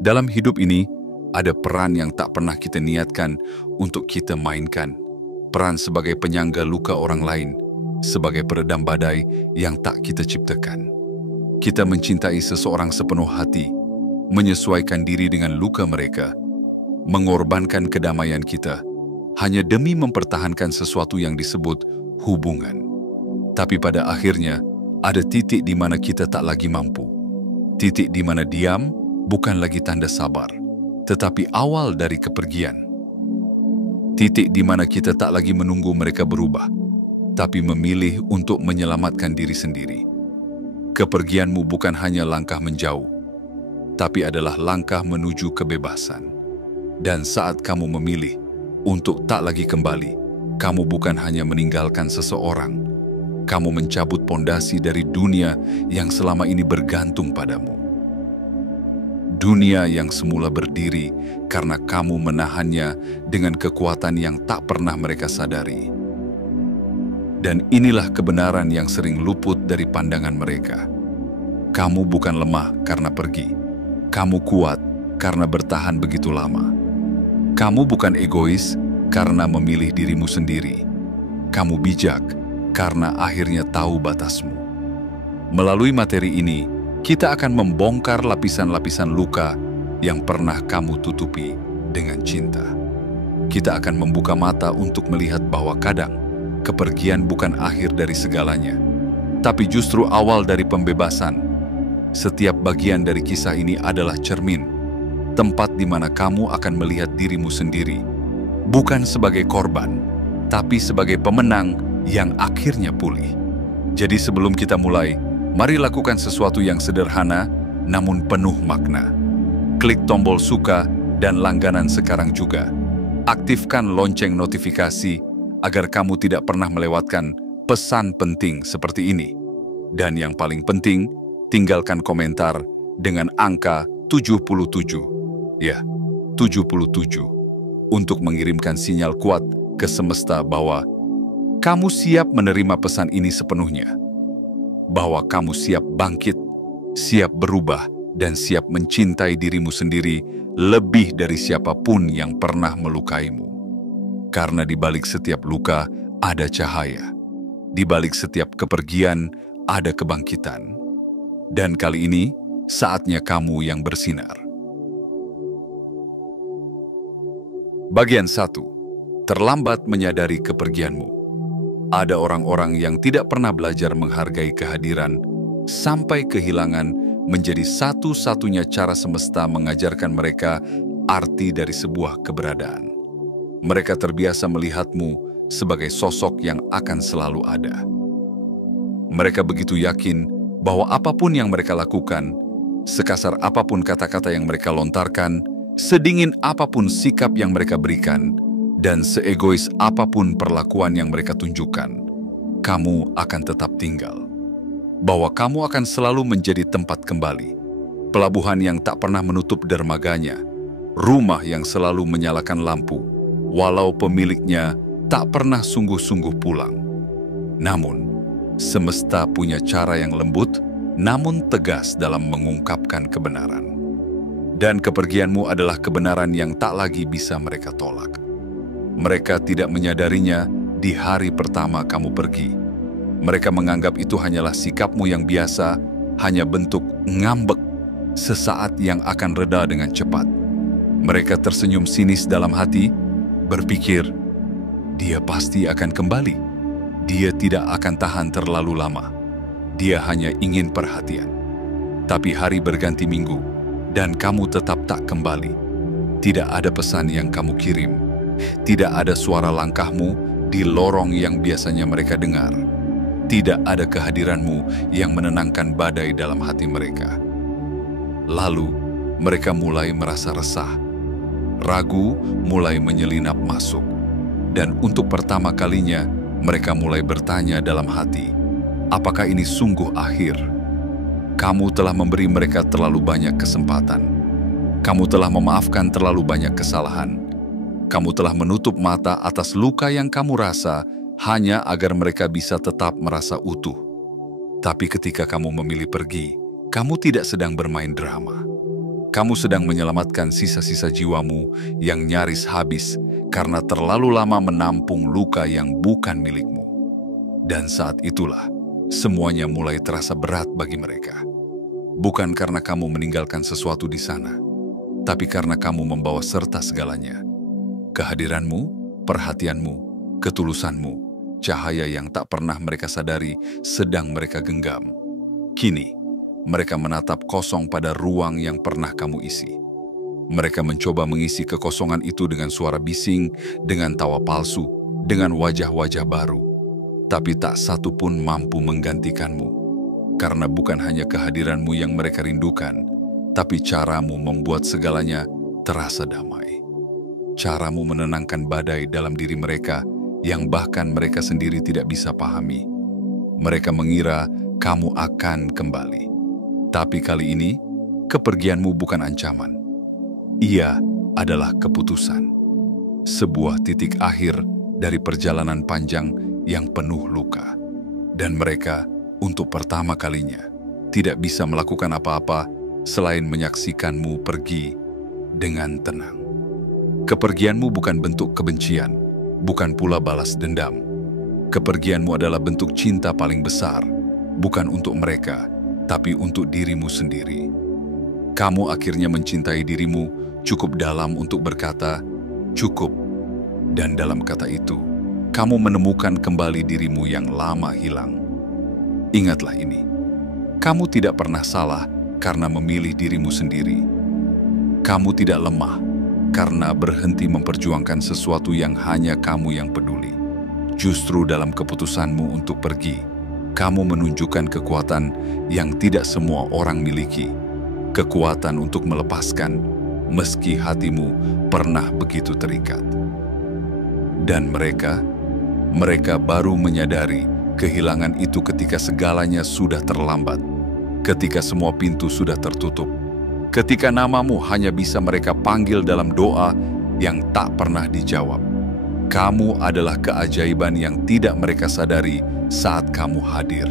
Dalam hidup ini, ada peran yang tak pernah kita niatkan untuk kita mainkan. Peran sebagai penyangga luka orang lain, sebagai peredam badai yang tak kita ciptakan. Kita mencintai seseorang sepenuh hati, menyesuaikan diri dengan luka mereka, mengorbankan kedamaian kita, hanya demi mempertahankan sesuatu yang disebut hubungan. Tapi pada akhirnya, ada titik di mana kita tak lagi mampu. Titik di mana diam bukan lagi tanda sabar, tetapi awal dari kepergian. Titik di mana kita tak lagi menunggu mereka berubah, tapi memilih untuk menyelamatkan diri sendiri. Kepergianmu bukan hanya langkah menjauh, tapi adalah langkah menuju kebebasan. Dan saat kamu memilih untuk tak lagi kembali, kamu bukan hanya meninggalkan seseorang, kamu mencabut pondasi dari dunia yang selama ini bergantung padamu. Dunia yang semula berdiri karena kamu menahannya dengan kekuatan yang tak pernah mereka sadari. Dan inilah kebenaran yang sering luput dari pandangan mereka. Kamu bukan lemah karena pergi. Kamu kuat karena bertahan begitu lama. Kamu bukan egois karena memilih dirimu sendiri. Kamu bijak karena akhirnya tahu batasmu. Melalui materi ini, kita akan membongkar lapisan-lapisan luka yang pernah kamu tutupi dengan cinta. Kita akan membuka mata untuk melihat bahwa kadang kepergian bukan akhir dari segalanya, tapi justru awal dari pembebasan. Setiap bagian dari kisah ini adalah cermin, tempat di mana kamu akan melihat dirimu sendiri, bukan sebagai korban, tapi sebagai pemenang yang akhirnya pulih. Jadi sebelum kita mulai, mari lakukan sesuatu yang sederhana, namun penuh makna. Klik tombol suka dan langganan sekarang juga. Aktifkan lonceng notifikasi agar kamu tidak pernah melewatkan pesan penting seperti ini. Dan yang paling penting, tinggalkan komentar dengan angka 77. Ya, 77. Untuk mengirimkan sinyal kuat ke semesta bahwa kamu siap menerima pesan ini sepenuhnya. Bahwa kamu siap bangkit, siap berubah, dan siap mencintai dirimu sendiri lebih dari siapapun yang pernah melukaimu. Karena di balik setiap luka ada cahaya. Di balik setiap kepergian ada kebangkitan. Dan kali ini, saatnya kamu yang bersinar. Bagian 1. Terlambat menyadari kepergianmu. Ada orang-orang yang tidak pernah belajar menghargai kehadiran sampai kehilangan menjadi satu-satunya cara semesta mengajarkan mereka arti dari sebuah keberadaan. Mereka terbiasa melihatmu sebagai sosok yang akan selalu ada. Mereka begitu yakin bahwa apapun yang mereka lakukan, sekasar apapun kata-kata yang mereka lontarkan, sedingin apapun sikap yang mereka berikan, dan seegois apapun perlakuan yang mereka tunjukkan, kamu akan tetap tinggal. Bahwa kamu akan selalu menjadi tempat kembali, pelabuhan yang tak pernah menutup dermaganya, rumah yang selalu menyalakan lampu, walau pemiliknya tak pernah sungguh-sungguh pulang. Namun, semesta punya cara yang lembut, namun tegas dalam mengungkapkan kebenaran. Dan kepergianmu adalah kebenaran yang tak lagi bisa mereka tolak. Mereka tidak menyadarinya di hari pertama kamu pergi. Mereka menganggap itu hanyalah sikapmu yang biasa, hanya bentuk ngambek sesaat yang akan reda dengan cepat. Mereka tersenyum sinis dalam hati, berpikir, dia pasti akan kembali. Dia tidak akan tahan terlalu lama. Dia hanya ingin perhatian. Tapi hari berganti minggu, dan kamu tetap tak kembali. Tidak ada pesan yang kamu kirim. Tidak ada suara langkahmu di lorong yang biasanya mereka dengar. Tidak ada kehadiranmu yang menenangkan badai dalam hati mereka. Lalu, mereka mulai merasa resah. Ragu mulai menyelinap masuk. Dan untuk pertama kalinya, mereka mulai bertanya dalam hati, apakah ini sungguh akhir? Kamu telah memberi mereka terlalu banyak kesempatan. Kamu telah memaafkan terlalu banyak kesalahan. Kamu telah menutup mata atas luka yang kamu rasa hanya agar mereka bisa tetap merasa utuh. Tapi ketika kamu memilih pergi, kamu tidak sedang bermain drama. Kamu sedang menyelamatkan sisa-sisa jiwamu yang nyaris habis karena terlalu lama menampung luka yang bukan milikmu. Dan saat itulah, semuanya mulai terasa berat bagi mereka. Bukan karena kamu meninggalkan sesuatu di sana, tapi karena kamu membawa serta segalanya. Kehadiranmu, perhatianmu, ketulusanmu, cahaya yang tak pernah mereka sadari sedang mereka genggam. Kini, mereka menatap kosong pada ruang yang pernah kamu isi. Mereka mencoba mengisi kekosongan itu dengan suara bising, dengan tawa palsu, dengan wajah-wajah baru. Tapi tak satu pun mampu menggantikanmu. Karena bukan hanya kehadiranmu yang mereka rindukan, tapi caramu membuat segalanya terasa damai. Caramu menenangkan badai dalam diri mereka yang bahkan mereka sendiri tidak bisa pahami. Mereka mengira kamu akan kembali. Tapi kali ini, kepergianmu bukan ancaman. Ia adalah keputusan. Sebuah titik akhir dari perjalanan panjang yang penuh luka. Dan mereka, untuk pertama kalinya, tidak bisa melakukan apa-apa selain menyaksikanmu pergi dengan tenang. Kepergianmu bukan bentuk kebencian, bukan pula balas dendam. Kepergianmu adalah bentuk cinta paling besar, bukan untuk mereka, tapi untuk dirimu sendiri. Kamu akhirnya mencintai dirimu cukup dalam untuk berkata, cukup. Dan dalam kata itu, kamu menemukan kembali dirimu yang lama hilang. Ingatlah ini, kamu tidak pernah salah karena memilih dirimu sendiri. Kamu tidak lemah karena berhenti memperjuangkan sesuatu yang hanya kamu yang peduli. Justru dalam keputusanmu untuk pergi, kamu menunjukkan kekuatan yang tidak semua orang miliki. Kekuatan untuk melepaskan, meski hatimu pernah begitu terikat. Dan mereka baru menyadari kehilangan itu ketika segalanya sudah terlambat, ketika semua pintu sudah tertutup, ketika namamu hanya bisa mereka panggil dalam doa yang tak pernah dijawab. Kamu adalah keajaiban yang tidak mereka sadari saat kamu hadir.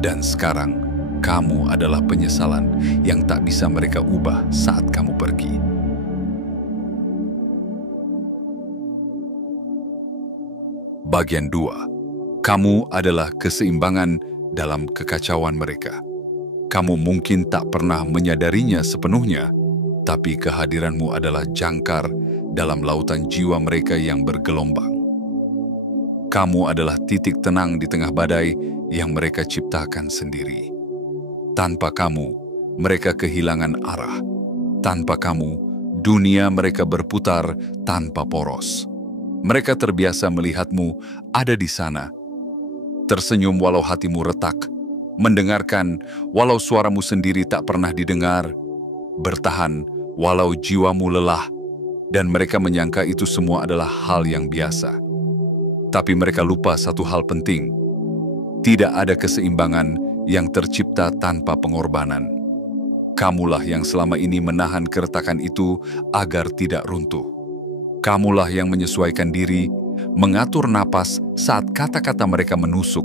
Dan sekarang, kamu adalah penyesalan yang tak bisa mereka ubah saat kamu pergi. Bagian 2. Kamu adalah keseimbangan dalam kekacauan mereka. Kamu mungkin tak pernah menyadarinya sepenuhnya, tapi kehadiranmu adalah jangkar dalam lautan jiwa mereka yang bergelombang. Kamu adalah titik tenang di tengah badai yang mereka ciptakan sendiri. Tanpa kamu, mereka kehilangan arah. Tanpa kamu, dunia mereka berputar tanpa poros. Mereka terbiasa melihatmu ada di sana, tersenyum walau hatimu retak, mendengarkan walau suaramu sendiri tak pernah didengar, bertahan walau jiwamu lelah, dan mereka menyangka itu semua adalah hal yang biasa. Tapi mereka lupa satu hal penting. Tidak ada keseimbangan yang tercipta tanpa pengorbanan. Kamulah yang selama ini menahan keretakan itu agar tidak runtuh. Kamulah yang menyesuaikan diri, mengatur napas saat kata-kata mereka menusuk,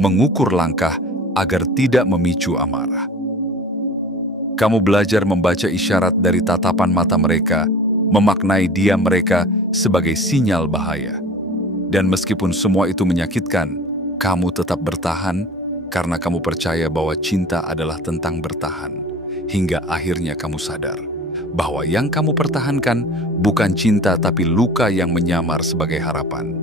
mengukur langkah agar tidak memicu amarah. Kamu belajar membaca isyarat dari tatapan mata mereka, memaknai diam mereka sebagai sinyal bahaya. Dan meskipun semua itu menyakitkan, kamu tetap bertahan karena kamu percaya bahwa cinta adalah tentang bertahan. Hingga akhirnya kamu sadar bahwa yang kamu pertahankan bukan cinta tapi luka yang menyamar sebagai harapan.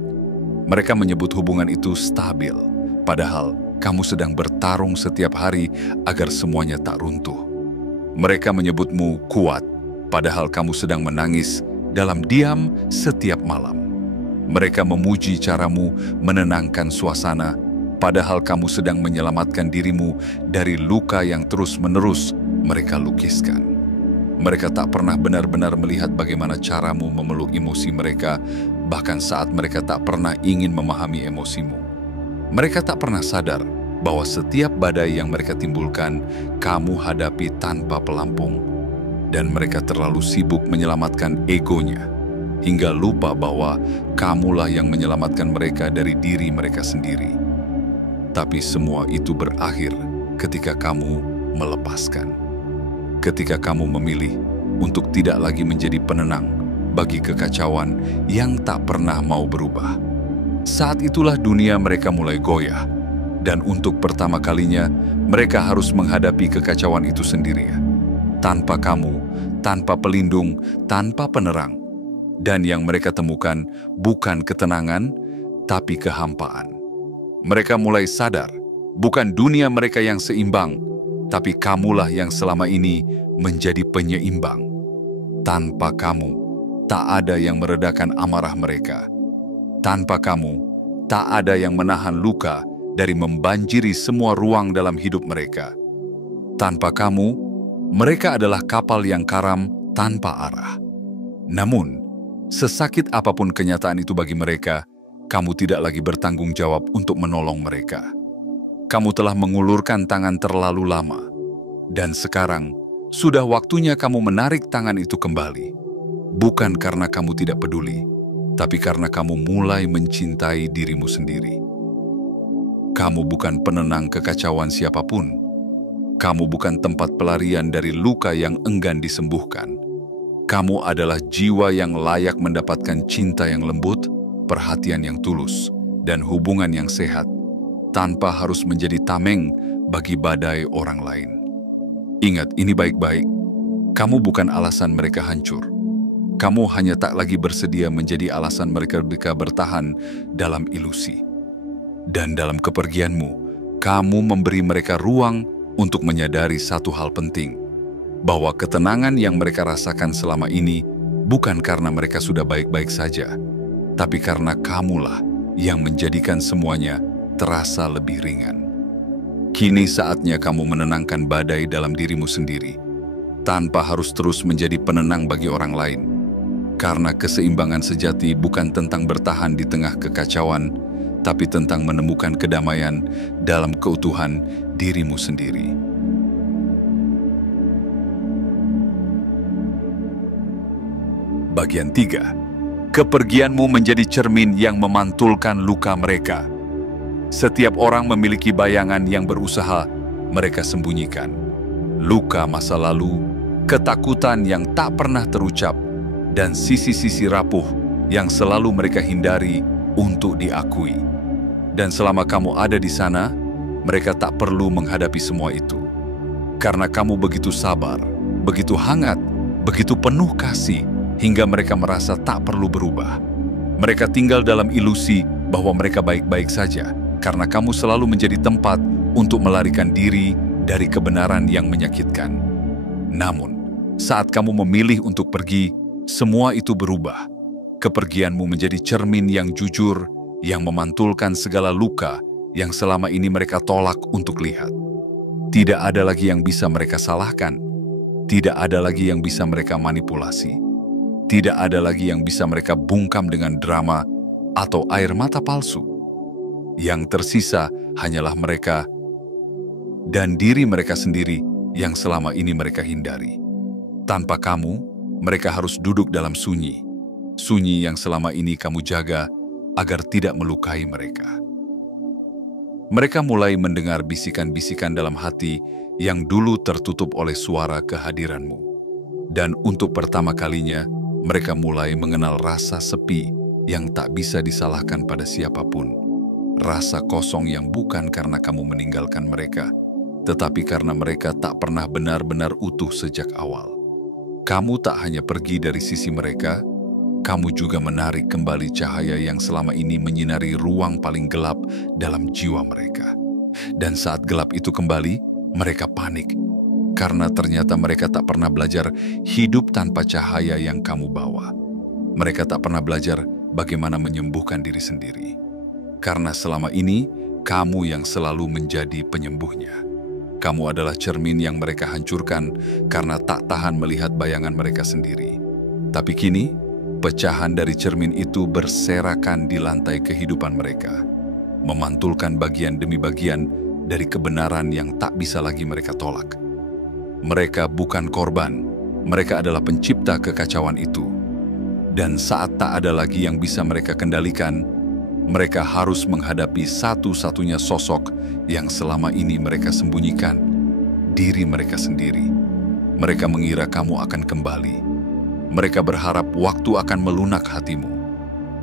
Mereka menyebut hubungan itu stabil, padahal kamu sedang bertarung setiap hari agar semuanya tak runtuh. Mereka menyebutmu kuat, padahal kamu sedang menangis dalam diam setiap malam. Mereka memuji caramu menenangkan suasana, padahal kamu sedang menyelamatkan dirimu dari luka yang terus-menerus mereka lukiskan. Mereka tak pernah benar-benar melihat bagaimana caramu memeluk emosi mereka, bahkan saat mereka tak pernah ingin memahami emosimu. Mereka tak pernah sadar bahwa setiap badai yang mereka timbulkan, kamu hadapi tanpa pelampung. Dan mereka terlalu sibuk menyelamatkan egonya, hingga lupa bahwa kamulah yang menyelamatkan mereka dari diri mereka sendiri. Tapi semua itu berakhir ketika kamu melepaskan. ketika kamu memilih untuk tidak lagi menjadi penenang bagi kekacauan yang tak pernah mau berubah. Saat itulah dunia mereka mulai goyah, dan untuk pertama kalinya mereka harus menghadapi kekacauan itu sendirian. Tanpa kamu, tanpa pelindung, tanpa penerang. Dan yang mereka temukan bukan ketenangan, tapi kehampaan. Mereka mulai sadar, bukan dunia mereka yang seimbang, tapi kamulah yang selama ini menjadi penyeimbang. Tanpa kamu, tak ada yang meredakan amarah mereka. Tanpa kamu, tak ada yang menahan luka dari membanjiri semua ruang dalam hidup mereka. Tanpa kamu, mereka adalah kapal yang karam tanpa arah. Namun, sesakit apapun kenyataan itu bagi mereka, kamu tidak lagi bertanggung jawab untuk menolong mereka. Kamu telah mengulurkan tangan terlalu lama, dan sekarang sudah waktunya kamu menarik tangan itu kembali. Bukan karena kamu tidak peduli, tapi karena kamu mulai mencintai dirimu sendiri. Kamu bukan penenang kekacauan siapapun. Kamu bukan tempat pelarian dari luka yang enggan disembuhkan. Kamu adalah jiwa yang layak mendapatkan cinta yang lembut, perhatian yang tulus, dan hubungan yang sehat, tanpa harus menjadi tameng bagi badai orang lain. Ingat ini baik-baik, kamu bukan alasan mereka hancur. Kamu hanya tak lagi bersedia menjadi alasan mereka bertahan dalam ilusi. Dan dalam kepergianmu, kamu memberi mereka ruang untuk menyadari satu hal penting, bahwa ketenangan yang mereka rasakan selama ini bukan karena mereka sudah baik-baik saja, tapi karena kamulah yang menjadikan semuanya terasa lebih ringan. Kini saatnya kamu menenangkan badai dalam dirimu sendiri, tanpa harus terus menjadi penenang bagi orang lain. Karena keseimbangan sejati bukan tentang bertahan di tengah kekacauan, tapi tentang menemukan kedamaian dalam keutuhan dirimu sendiri. Bagian 3. Kepergianmu menjadi cermin yang memantulkan luka mereka. Setiap orang memiliki bayangan yang berusaha mereka sembunyikan. Luka masa lalu, ketakutan yang tak pernah terucap, dan sisi-sisi rapuh yang selalu mereka hindari untuk diakui. Dan selama kamu ada di sana, mereka tak perlu menghadapi semua itu. Karena kamu begitu sabar, begitu hangat, begitu penuh kasih, hingga mereka merasa tak perlu berubah. Mereka tinggal dalam ilusi bahwa mereka baik-baik saja, karena kamu selalu menjadi tempat untuk melarikan diri dari kebenaran yang menyakitkan. Namun, saat kamu memilih untuk pergi, semua itu berubah. Kepergianmu menjadi cermin yang jujur, yang memantulkan segala luka yang selama ini mereka tolak untuk lihat. Tidak ada lagi yang bisa mereka salahkan. Tidak ada lagi yang bisa mereka manipulasi. Tidak ada lagi yang bisa mereka bungkam dengan drama atau air mata palsu. Yang tersisa hanyalah mereka dan diri mereka sendiri yang selama ini mereka hindari. Tanpa kamu, mereka harus duduk dalam sunyi. Sunyi yang selama ini kamu jaga agar tidak melukai mereka. Mereka mulai mendengar bisikan-bisikan dalam hati yang dulu tertutup oleh suara kehadiranmu. Dan untuk pertama kalinya, mereka mulai mengenal rasa sepi yang tak bisa disalahkan pada siapapun. Rasa kosong yang bukan karena kamu meninggalkan mereka, tetapi karena mereka tak pernah benar-benar utuh sejak awal. Kamu tak hanya pergi dari sisi mereka, kamu juga menarik kembali cahaya yang selama ini menyinari ruang paling gelap dalam jiwa mereka. Dan saat gelap itu kembali, mereka panik. Karena ternyata mereka tak pernah belajar hidup tanpa cahaya yang kamu bawa. Mereka tak pernah belajar bagaimana menyembuhkan diri sendiri. Karena selama ini, kamu yang selalu menjadi penyembuhnya. Kamu adalah cermin yang mereka hancurkan karena tak tahan melihat bayangan mereka sendiri. Tapi kini, pecahan dari cermin itu berserakan di lantai kehidupan mereka, memantulkan bagian demi bagian dari kebenaran yang tak bisa lagi mereka tolak. Mereka bukan korban, mereka adalah pencipta kekacauan itu. Dan saat tak ada lagi yang bisa mereka kendalikan, mereka harus menghadapi satu-satunya sosok yang selama ini mereka sembunyikan, diri mereka sendiri. Mereka mengira kamu akan kembali. Mereka berharap waktu akan melunak hatimu.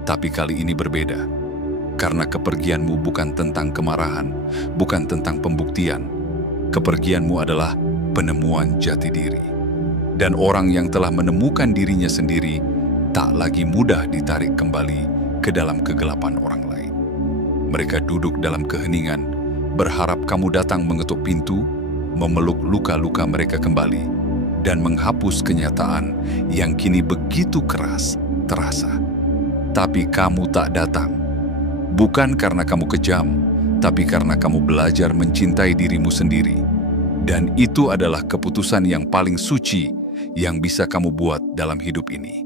Tapi kali ini berbeda. Karena kepergianmu bukan tentang kemarahan, bukan tentang pembuktian. Kepergianmu adalah penemuan jati diri. Dan orang yang telah menemukan dirinya sendiri tak lagi mudah ditarik kembali ke dalam kegelapan orang lain. Mereka duduk dalam keheningan, berharap kamu datang mengetuk pintu, memeluk luka-luka mereka kembali, dan menghapus kenyataan yang kini begitu keras terasa. Tapi kamu tak datang. Bukan karena kamu kejam, tapi karena kamu belajar mencintai dirimu sendiri. Dan itu adalah keputusan yang paling suci yang bisa kamu buat dalam hidup ini.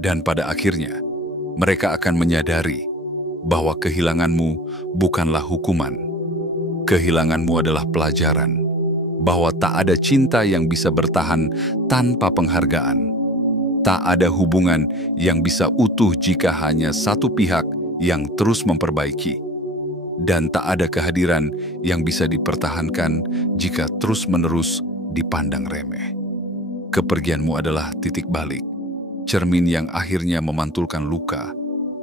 Dan pada akhirnya, mereka akan menyadari bahwa kehilanganmu bukanlah hukuman. Kehilanganmu adalah pelajaran, bahwa tak ada cinta yang bisa bertahan tanpa penghargaan. Tak ada hubungan yang bisa utuh jika hanya satu pihak yang terus memperbaiki. Dan tak ada kehadiran yang bisa dipertahankan jika terus-menerus dipandang remeh. Kepergianmu adalah titik balik, cermin yang akhirnya memantulkan luka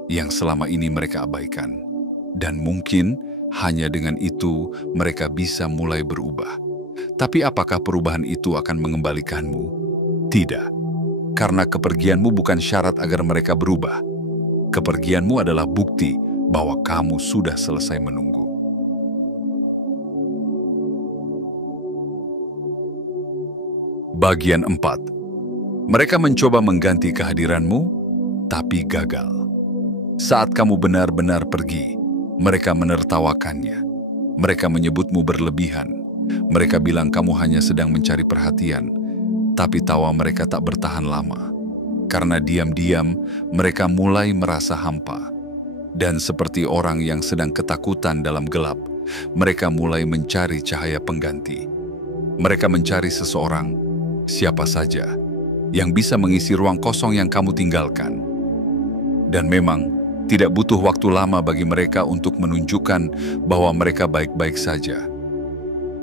yang selama ini mereka abaikan. Dan mungkin hanya dengan itu mereka bisa mulai berubah. Tapi apakah perubahan itu akan mengembalikanmu? Tidak. Karena kepergianmu bukan syarat agar mereka berubah. Kepergianmu adalah bukti bahwa kamu sudah selesai menunggu. Bagian 4. Mereka mencoba mengganti kehadiranmu, tapi gagal. Saat kamu benar-benar pergi, mereka menertawakannya. Mereka menyebutmu berlebihan. Mereka bilang kamu hanya sedang mencari perhatian, tapi tawa mereka tak bertahan lama. Karena diam-diam, mereka mulai merasa hampa. Dan seperti orang yang sedang ketakutan dalam gelap, mereka mulai mencari cahaya pengganti. Mereka mencari seseorang, siapa saja, yang bisa mengisi ruang kosong yang kamu tinggalkan. Dan memang, tidak butuh waktu lama bagi mereka untuk menunjukkan bahwa mereka baik-baik saja.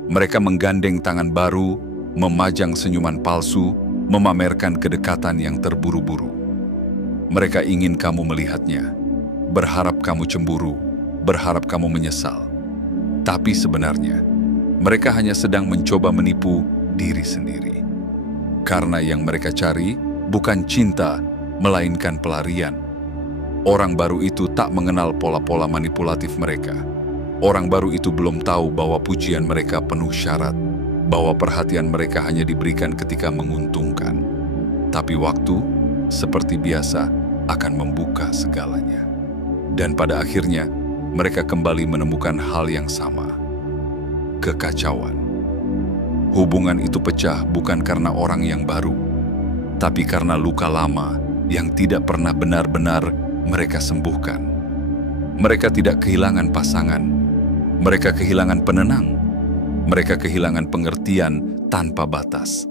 Mereka menggandeng tangan baru, memajang senyuman palsu, memamerkan kedekatan yang terburu-buru. Mereka ingin kamu melihatnya, berharap kamu cemburu, berharap kamu menyesal. Tapi sebenarnya, mereka hanya sedang mencoba menipu diri sendiri. Karena yang mereka cari bukan cinta, melainkan pelarian. Orang baru itu tak mengenal pola-pola manipulatif mereka. Orang baru itu belum tahu bahwa pujian mereka penuh syarat, bahwa perhatian mereka hanya diberikan ketika menguntungkan. Tapi waktu, seperti biasa, akan membuka segalanya. Dan pada akhirnya, mereka kembali menemukan hal yang sama. Kekacauan. Hubungan itu pecah bukan karena orang yang baru, tapi karena luka lama yang tidak pernah benar-benar mereka sembuhkan. Mereka tidak kehilangan pasangan, mereka kehilangan penenang, mereka kehilangan pengertian tanpa batas.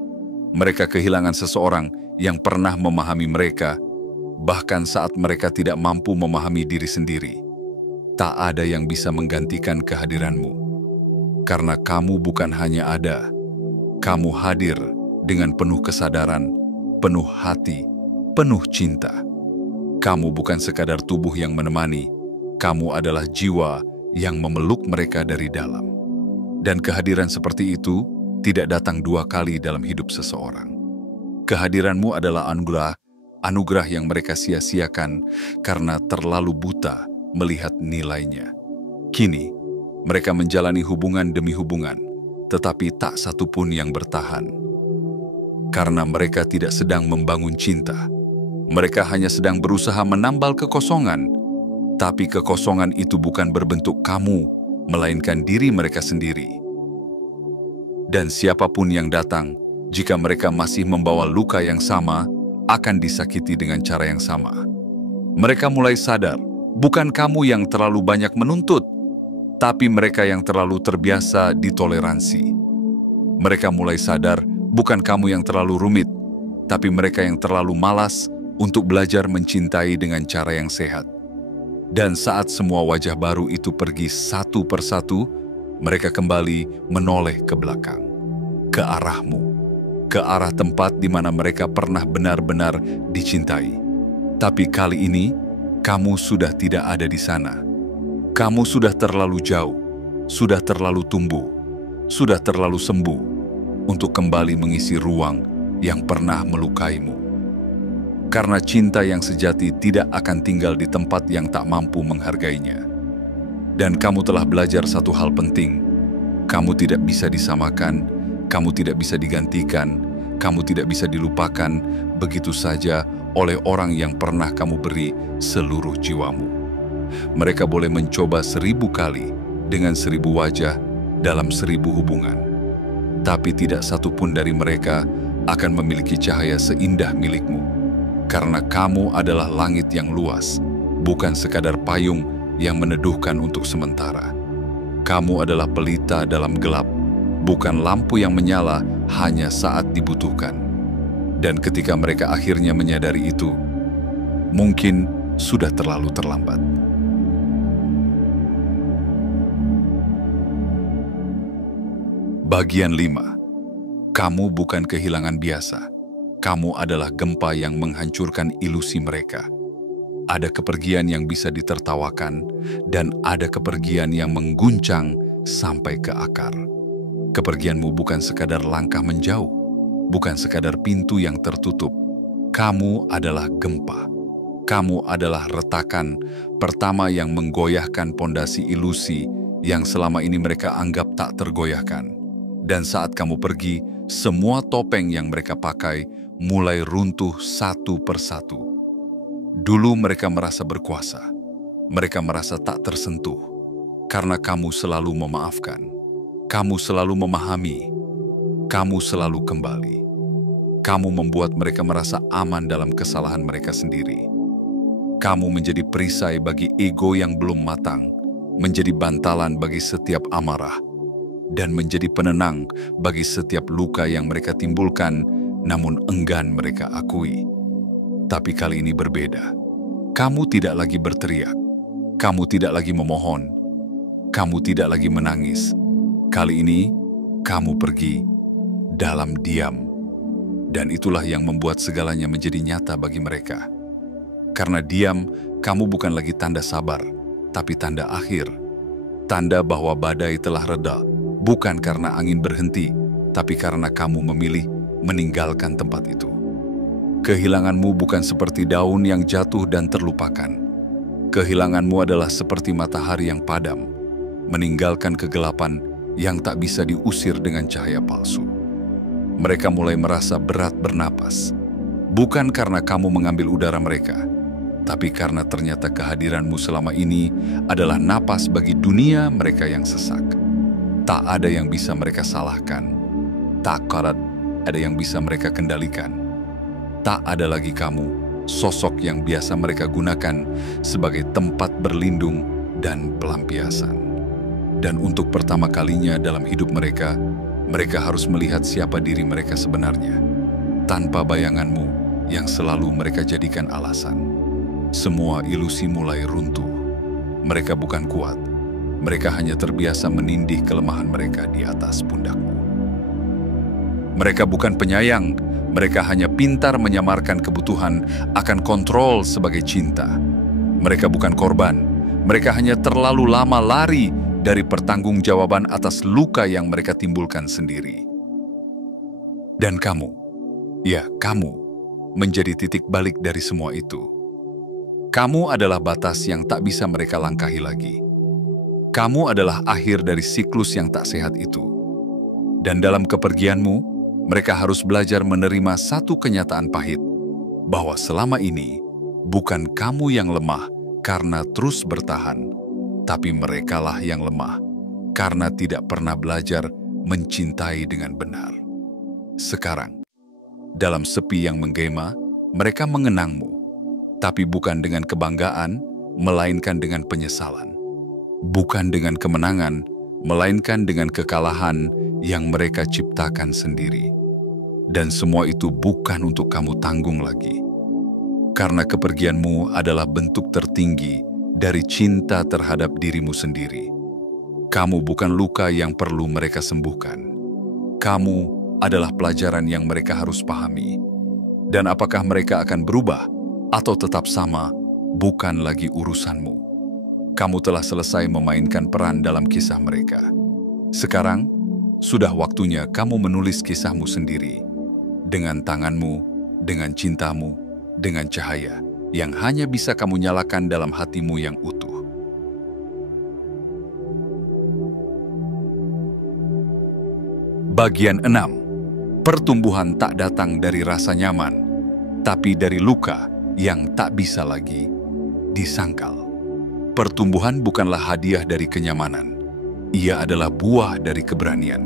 Mereka kehilangan seseorang yang pernah memahami mereka, bahkan saat mereka tidak mampu memahami diri sendiri. Tak ada yang bisa menggantikan kehadiranmu, karena kamu bukan hanya ada, kamu hadir dengan penuh kesadaran, penuh hati, penuh cinta. Kamu bukan sekadar tubuh yang menemani, kamu adalah jiwa yang memeluk mereka dari dalam. Dan kehadiran seperti itu tidak datang dua kali dalam hidup seseorang. Kehadiranmu adalah anugerah yang mereka sia-siakan karena terlalu buta melihat nilainya. Kini, mereka menjalani hubungan demi hubungan, tetapi tak satu pun yang bertahan. Karena mereka tidak sedang membangun cinta. Mereka hanya sedang berusaha menambal kekosongan. Tapi kekosongan itu bukan berbentuk kamu, melainkan diri mereka sendiri. Dan siapapun yang datang, jika mereka masih membawa luka yang sama, akan disakiti dengan cara yang sama. Mereka mulai sadar, bukan kamu yang terlalu banyak menuntut, tapi mereka yang terlalu terbiasa ditoleransi. Mereka mulai sadar, bukan kamu yang terlalu rumit, tapi mereka yang terlalu malas untuk belajar mencintai dengan cara yang sehat. Dan saat semua wajah baru itu pergi satu persatu, mereka kembali menoleh ke belakang, ke arahmu. ke arah tempat di mana mereka pernah benar-benar dicintai. Tapi kali ini, kamu sudah tidak ada di sana. Kamu sudah terlalu jauh, sudah terlalu tumbuh, sudah terlalu sembuh untuk kembali mengisi ruang yang pernah melukaimu. Karena cinta yang sejati tidak akan tinggal di tempat yang tak mampu menghargainya. Dan kamu telah belajar satu hal penting. Kamu tidak bisa disamakan, kamu tidak bisa digantikan, kamu tidak bisa dilupakan begitu saja oleh orang yang pernah kamu beri seluruh jiwamu. Mereka boleh mencoba 1000 kali dengan 1000 wajah dalam 1000 hubungan. Tapi tidak satu pun dari mereka akan memiliki cahaya seindah milikmu. Karena kamu adalah langit yang luas, bukan sekadar payung yang meneduhkan untuk sementara. Kamu adalah pelita dalam gelap, bukan lampu yang menyala hanya saat dibutuhkan. Dan ketika mereka akhirnya menyadari itu, mungkin sudah terlalu terlambat. Bagian 5. Kamu bukan kehilangan biasa. Kamu adalah gempa yang menghancurkan ilusi mereka. Ada kepergian yang bisa ditertawakan, dan ada kepergian yang mengguncang sampai ke akar. Kepergianmu bukan sekadar langkah menjauh, bukan sekadar pintu yang tertutup. Kamu adalah gempa. Kamu adalah retakan pertama yang menggoyahkan pondasi ilusi yang selama ini mereka anggap tak tergoyahkan. Dan saat kamu pergi, semua topeng yang mereka pakai mulai runtuh satu persatu. Dulu mereka merasa berkuasa. Mereka merasa tak tersentuh. Karena kamu selalu memaafkan. Kamu selalu memahami. Kamu selalu kembali. Kamu membuat mereka merasa aman dalam kesalahan mereka sendiri. Kamu menjadi perisai bagi ego yang belum matang, menjadi bantalan bagi setiap amarah, dan menjadi penenang bagi setiap luka yang mereka timbulkan, namun enggan mereka akui. Tapi kali ini berbeda. Kamu tidak lagi berteriak. Kamu tidak lagi memohon. Kamu tidak lagi menangis. Kali ini, kamu pergi dalam diam. Dan itulah yang membuat segalanya menjadi nyata bagi mereka. Karena diam, kamu bukan lagi tanda sabar, tapi tanda akhir. Tanda bahwa badai telah reda, bukan karena angin berhenti, tapi karena kamu memilih meninggalkan tempat itu. Kehilanganmu bukan seperti daun yang jatuh dan terlupakan. Kehilanganmu adalah seperti matahari yang padam, meninggalkan kegelapan yang tak bisa diusir dengan cahaya palsu. Mereka mulai merasa berat bernapas, bukan karena kamu mengambil udara mereka, tapi karena ternyata kehadiranmu selama ini adalah napas bagi dunia mereka yang sesak. Tak ada yang bisa mereka salahkan, tak ada yang bisa mereka kendalikan. Tak ada lagi kamu, sosok yang biasa mereka gunakan sebagai tempat berlindung dan pelampiasan. Dan untuk pertama kalinya dalam hidup mereka, mereka harus melihat siapa diri mereka sebenarnya, tanpa bayanganmu yang selalu mereka jadikan alasan. Semua ilusi mulai runtuh. Mereka bukan kuat, mereka hanya terbiasa menindih kelemahan mereka di atas pundakmu. Mereka bukan penyayang, mereka hanya pintar menyamarkan kebutuhan akan kontrol sebagai cinta. Mereka bukan korban, mereka hanya terlalu lama lari dari pertanggungjawaban atas luka yang mereka timbulkan sendiri. Dan kamu, ya kamu, menjadi titik balik dari semua itu. Kamu adalah batas yang tak bisa mereka langkahi lagi. Kamu adalah akhir dari siklus yang tak sehat itu. Dan dalam kepergianmu, mereka harus belajar menerima satu kenyataan pahit, bahwa selama ini bukan kamu yang lemah karena terus bertahan, tapi merekalah yang lemah karena tidak pernah belajar mencintai dengan benar. Sekarang, dalam sepi yang menggema, mereka mengenangmu, tapi bukan dengan kebanggaan, melainkan dengan penyesalan. Bukan dengan kemenangan, melainkan dengan kekalahan yang mereka ciptakan sendiri. Dan semua itu bukan untuk kamu tanggung lagi. Karena kepergianmu adalah bentuk tertinggi dari cinta terhadap dirimu sendiri. Kamu bukan luka yang perlu mereka sembuhkan. Kamu adalah pelajaran yang mereka harus pahami. Dan apakah mereka akan berubah atau tetap sama, bukan lagi urusanmu. Kamu telah selesai memainkan peran dalam kisah mereka. Sekarang, sudah waktunya kamu menulis kisahmu sendiri. Dengan tanganmu, dengan cintamu, dengan cahaya yang hanya bisa kamu nyalakan dalam hatimu yang utuh. Bagian 6. Pertumbuhan tak datang dari rasa nyaman, tapi dari luka yang tak bisa lagi disangkal. Pertumbuhan bukanlah hadiah dari kenyamanan. Ia adalah buah dari keberanian.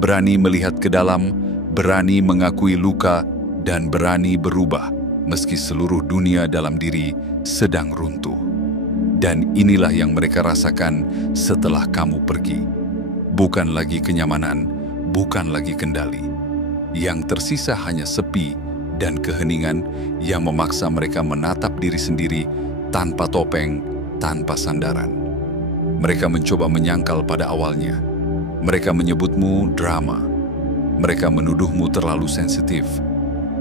Berani melihat ke dalam, berani mengakui luka, dan berani berubah meski seluruh dunia dalam diri sedang runtuh. Dan inilah yang mereka rasakan setelah kamu pergi. Bukan lagi kenyamanan, bukan lagi kendali. Yang tersisa hanya sepi dan keheningan yang memaksa mereka menatap diri sendiri tanpa topeng, tanpa sandaran. Mereka mencoba menyangkal pada awalnya. Mereka menyebutmu drama. Mereka menuduhmu terlalu sensitif.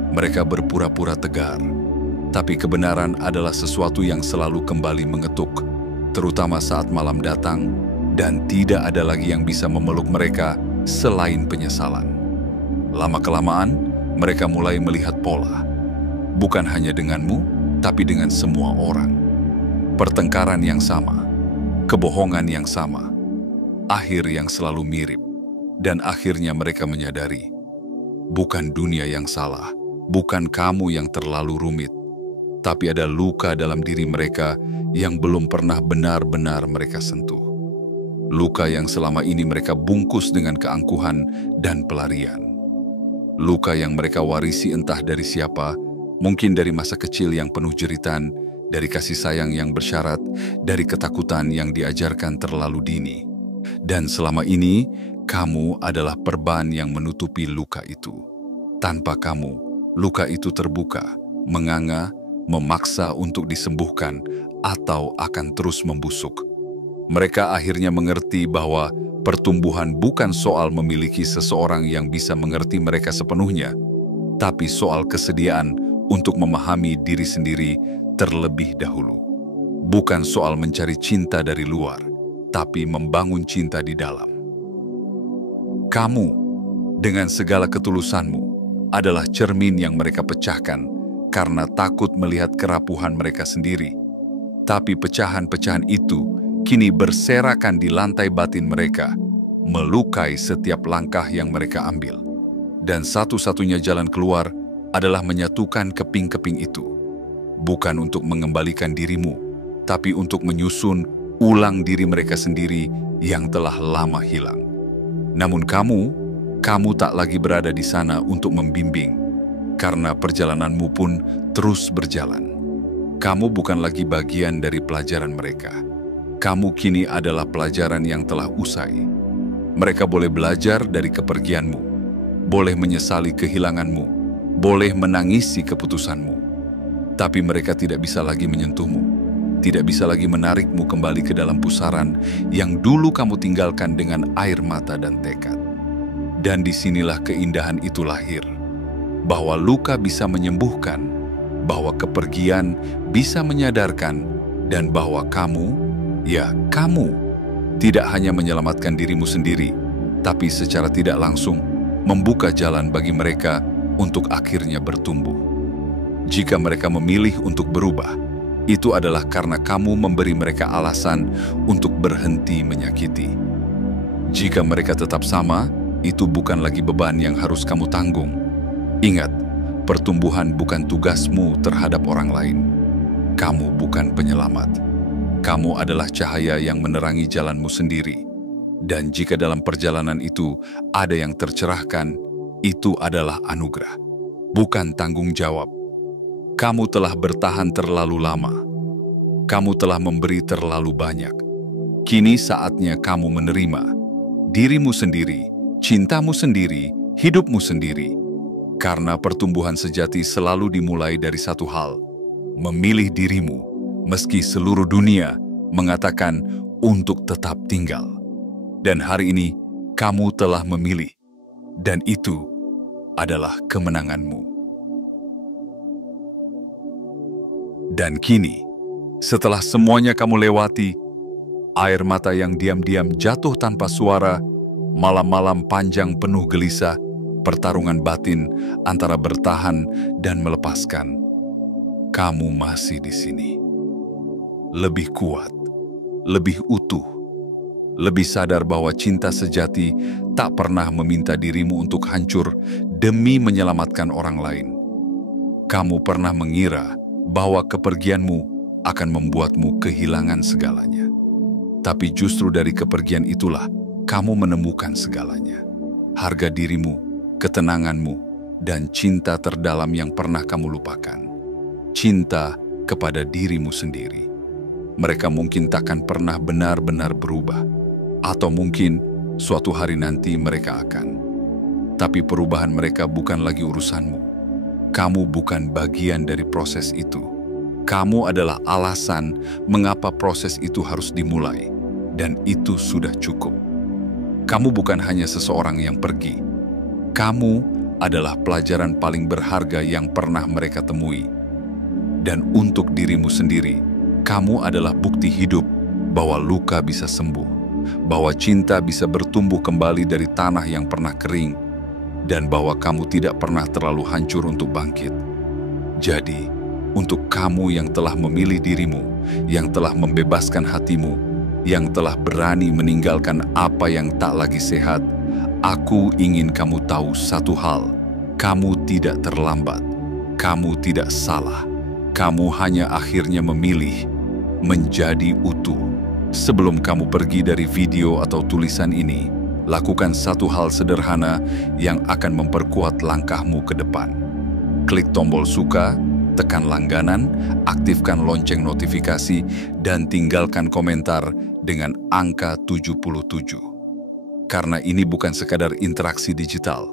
Mereka berpura-pura tegar. Tapi kebenaran adalah sesuatu yang selalu kembali mengetuk, terutama saat malam datang, dan tidak ada lagi yang bisa memeluk mereka selain penyesalan. Lama-kelamaan, mereka mulai melihat pola. Bukan hanya denganmu, tapi dengan semua orang. Pertengkaran yang sama, kebohongan yang sama, akhir yang selalu mirip. Dan akhirnya mereka menyadari, bukan dunia yang salah, bukan kamu yang terlalu rumit, tapi ada luka dalam diri mereka yang belum pernah benar-benar mereka sentuh. Luka yang selama ini mereka bungkus dengan keangkuhan dan pelarian. Luka yang mereka warisi entah dari siapa, mungkin dari masa kecil yang penuh jeritan, dari kasih sayang yang bersyarat, dari ketakutan yang diajarkan terlalu dini. Dan selama ini, kamu adalah perban yang menutupi luka itu. Tanpa kamu, luka itu terbuka, menganga, memaksa untuk disembuhkan, atau akan terus membusuk. Mereka akhirnya mengerti bahwa pertumbuhan bukan soal memiliki seseorang yang bisa mengerti mereka sepenuhnya, tapi soal kesediaan untuk memahami diri sendiri terlebih dahulu. Bukan soal mencari cinta dari luar, tapi membangun cinta di dalam. Kamu, dengan segala ketulusanmu, adalah cermin yang mereka pecahkan karena takut melihat kerapuhan mereka sendiri. Tapi pecahan-pecahan itu kini berserakan di lantai batin mereka, melukai setiap langkah yang mereka ambil. Dan satu-satunya jalan keluar adalah menyatukan keping-keping itu. Bukan untuk mengembalikan dirimu, tapi untuk menyusun ulang diri mereka sendiri yang telah lama hilang. Namun kamu tak lagi berada di sana untuk membimbing, karena perjalananmu pun terus berjalan. Kamu bukan lagi bagian dari pelajaran mereka. Kamu kini adalah pelajaran yang telah usai. Mereka boleh belajar dari kepergianmu, boleh menyesali kehilanganmu, boleh menangisi keputusanmu. Tapi mereka tidak bisa lagi menyentuhmu, tidak bisa lagi menarikmu kembali ke dalam pusaran yang dulu kamu tinggalkan dengan air mata dan tekad. Dan disinilah keindahan itu lahir, bahwa luka bisa menyembuhkan, bahwa kepergian bisa menyadarkan, dan bahwa kamu, ya, kamu tidak hanya menyelamatkan dirimu sendiri, tapi secara tidak langsung membuka jalan bagi mereka untuk akhirnya bertumbuh. Jika mereka memilih untuk berubah, itu adalah karena kamu memberi mereka alasan untuk berhenti menyakiti. Jika mereka tetap sama, itu bukan lagi beban yang harus kamu tanggung. Ingat, pertumbuhan bukan tugasmu terhadap orang lain. Kamu bukan penyelamat. Kamu adalah cahaya yang menerangi jalanmu sendiri. Dan jika dalam perjalanan itu ada yang tercerahkan, itu adalah anugerah, bukan tanggung jawab. Kamu telah bertahan terlalu lama. Kamu telah memberi terlalu banyak. Kini saatnya kamu menerima dirimu sendiri, cintamu sendiri, hidupmu sendiri. Karena pertumbuhan sejati selalu dimulai dari satu hal, memilih dirimu, meski seluruh dunia mengatakan untuk tetap tinggal. Dan hari ini, kamu telah memilih. Dan itu adalah kemenanganmu. Dan kini, setelah semuanya kamu lewati, air mata yang diam-diam jatuh tanpa suara, malam-malam panjang penuh gelisah, pertarungan batin antara bertahan dan melepaskan, kamu masih di sini. Lebih kuat, lebih utuh, lebih sadar bahwa cinta sejati tak pernah meminta dirimu untuk hancur demi menyelamatkan orang lain. Kamu pernah mengira bahwa kepergianmu akan membuatmu kehilangan segalanya. Tapi justru dari kepergian itulah kamu menemukan segalanya. Harga dirimu, ketenanganmu, dan cinta terdalam yang pernah kamu lupakan. Cinta kepada dirimu sendiri. Mereka mungkin takkan pernah benar-benar berubah. Atau mungkin suatu hari nanti mereka akan. Tapi perubahan mereka bukan lagi urusanmu. Kamu bukan bagian dari proses itu. Kamu adalah alasan mengapa proses itu harus dimulai. Dan itu sudah cukup. Kamu bukan hanya seseorang yang pergi. Kamu adalah pelajaran paling berharga yang pernah mereka temui. Dan untuk dirimu sendiri, kamu adalah bukti hidup bahwa luka bisa sembuh. Bahwa cinta bisa bertumbuh kembali dari tanah yang pernah kering, dan bahwa kamu tidak pernah terlalu hancur untuk bangkit. Jadi, untuk kamu yang telah memilih dirimu, yang telah membebaskan hatimu, yang telah berani meninggalkan apa yang tak lagi sehat, aku ingin kamu tahu satu hal: kamu tidak terlambat, kamu tidak salah, kamu hanya akhirnya memilih menjadi utuh. Sebelum kamu pergi dari video atau tulisan ini, lakukan satu hal sederhana yang akan memperkuat langkahmu ke depan. Klik tombol suka, tekan langganan, aktifkan lonceng notifikasi, dan tinggalkan komentar dengan angka 77. Karena ini bukan sekadar interaksi digital.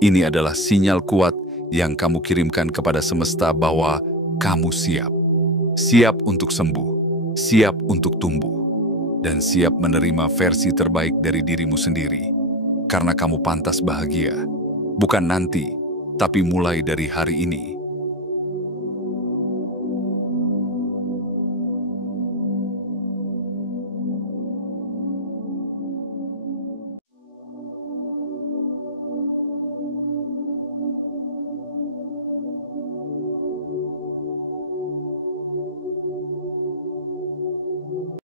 Ini adalah sinyal kuat yang kamu kirimkan kepada semesta bahwa kamu siap. Siap untuk sembuh, siap untuk tumbuh, dan siap menerima versi terbaik dari dirimu sendiri. Karena kamu pantas bahagia. Bukan nanti, tapi mulai dari hari ini.